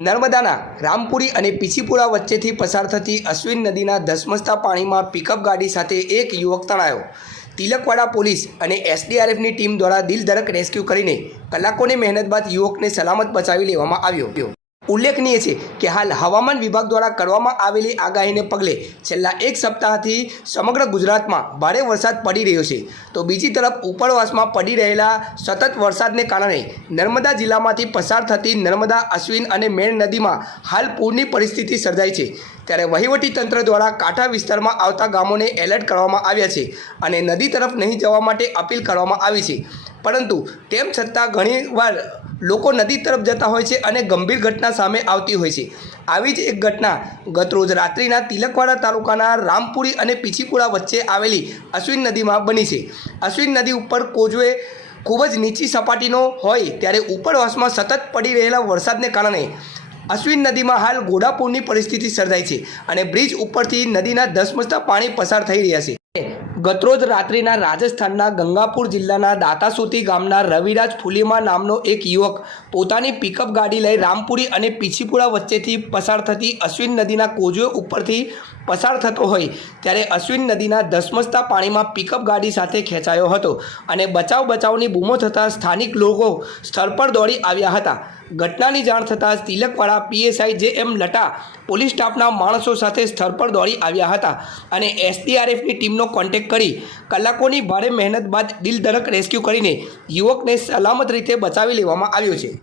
નર્મદાના રામપુરી અને પીછીપુરા વચ્ચેથી પસાર થતી અશ્વિન નદીના ધસમસતા પાણીમાં પિકઅપ ગાડી સાથે એક યુવક તણાયો। તિલકવાડા પોલીસ અને એસડીઆરએફની ટીમ દ્વારા દિલધડક રેસ્ક્યુ કરીને કલાકોની મહેનત બાદ યુવકને સલામત બચાવી લેવામાં આવ્યો। ઉલ્લેખનીય છે કે હાલ હવામાન વિભાગ દ્વારા કરવામાં આવેલી આગાહીને પગલે છેલ્લા એક સપ્તાહથી સમગ્ર ગુજરાતમાં ભારે વરસાદ પડી રહ્યો છે, તો બીજી તરફ ઉપરવાસમાં પડી રહેલા સતત વરસાદને કારણે નર્મદા જિલ્લામાંથી પસાર થતી નર્મદા, અશ્વિન અને મેણ નદીમાં હાલ પૂરની પરિસ્થિતિ સર્જાઈ છે। ત્યારે વહીવટીતંત્ર દ્વારા કાંઠા વિસ્તારમાં આવતા ગામોને એલર્ટ કરવામાં આવ્યા છે અને નદી તરફ નહીં જવા માટે અપીલ કરવામાં આવી છે, પરંતુ તેમ છતાં ઘણીવાર લોકો નદી તરફ જતા હોય છે અને ગંભીર ઘટના સામે આવતી હોય છે। આવી જ એક ઘટના ગતરોજ રાત્રિના તિલકવાડા તાલુકાના રામપુરી અને પીછીપુરા વચ્ચે આવેલી અશ્વિન નદીમાં બની છે। અશ્વિન નદી ઉપર કોઝવે ખૂબ જ નીચી સપાટીનો હોય ત્યારે ઉપરવાસમાં સતત પડી રહેલા વરસાદને કારણે અશ્વિન નદીમાં હાલ ઘોડાપૂરની પરિસ્થિતિ સર્જાઈ છે અને બ્રિજ ઉપરથી નદીના ધસમસતા પાણી પસાર થઈ રહ્યા છે। ગતરોજ રાત્રિના રાજસ્થાનના ગંગાપુર જિલ્લાના દાતાસુતી ગામના રવિરાજ ફુલીમા નામનો એક યુવક પોતાની પિકઅપ ગાડી લઈ રામપુરી અને પીછીપુરા વચ્ચેથી પસાર થતી અશ્વિન નદીના કોઝવે ઉપરથી પસાર થતો હોય ત્યારે અશ્વિન નદીના ધસમસતા પાણીમાં પિકઅપ ગાડી સાથે ખેંચાયો હતો અને બચાવની બૂમો થતાં સ્થાનિક લોકો સ્થળ પર દોડી આવ્યા હતા। ઘટનાની જાણ થતાં તિલકવાડા પીએસઆઈ જે.એમ. લટા પોલીસ સ્ટાફના માણસો સાથે સ્થળ પર દોડી આવ્યા હતા અને એસડીઆરએફની ટીમનો કોન્ટેક્ટ કરી કલાકોની ભારે મહેનત બાદ દિલધડક રેસ્ક્યુ કરીને યુવકને સલામત રીતે બચાવી લેવામાં આવ્યો છે।